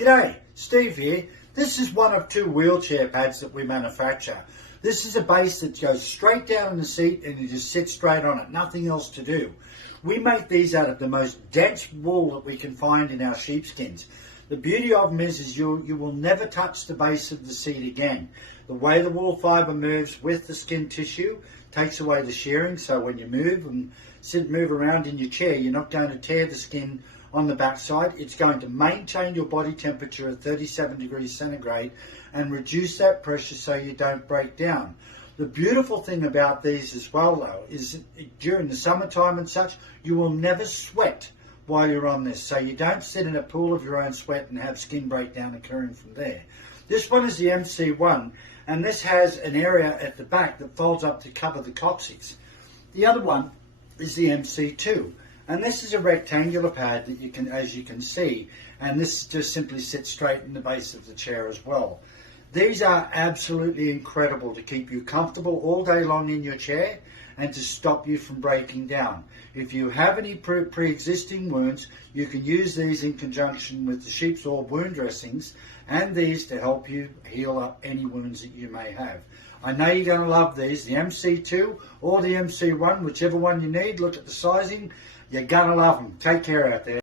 G'day, Steve here. This is one of two wheelchair pads that we manufacture. This is a base that goes straight down in the seat and you just sit straight on it, nothing else to do. We make these out of the most dense wool that we can find in our sheepskins. The beauty of them is you will never touch the base of the seat again. The way the wool fibre moves with the skin tissue takes away the shearing, so when you move and move around in your chair, you're not going to tear the skin on the back side. It's going to maintain your body temperature at 37 degrees centigrade and reduce that pressure so you don't break down. The beautiful thing about these as well though is during the summertime and such, you will never sweat while you're on this, so you don't sit in a pool of your own sweat and have skin breakdown occurring from there. This one is the MC1 and this has an area at the back that folds up to cover the coccyx. The other one is the MC2. And this is a rectangular pad that you can, as you can see, and this just simply sits straight in the base of the chair as well. These are absolutely incredible to keep you comfortable all day long in your chair and to stop you from breaking down. If you have any pre-existing wounds, you can use these in conjunction with the sheep's wool wound dressings and these to help you heal up any wounds that you may have. I know you're going to love these, the MC2 or the MC1, whichever one you need. Look at the sizing. You're going to love them. Take care out there.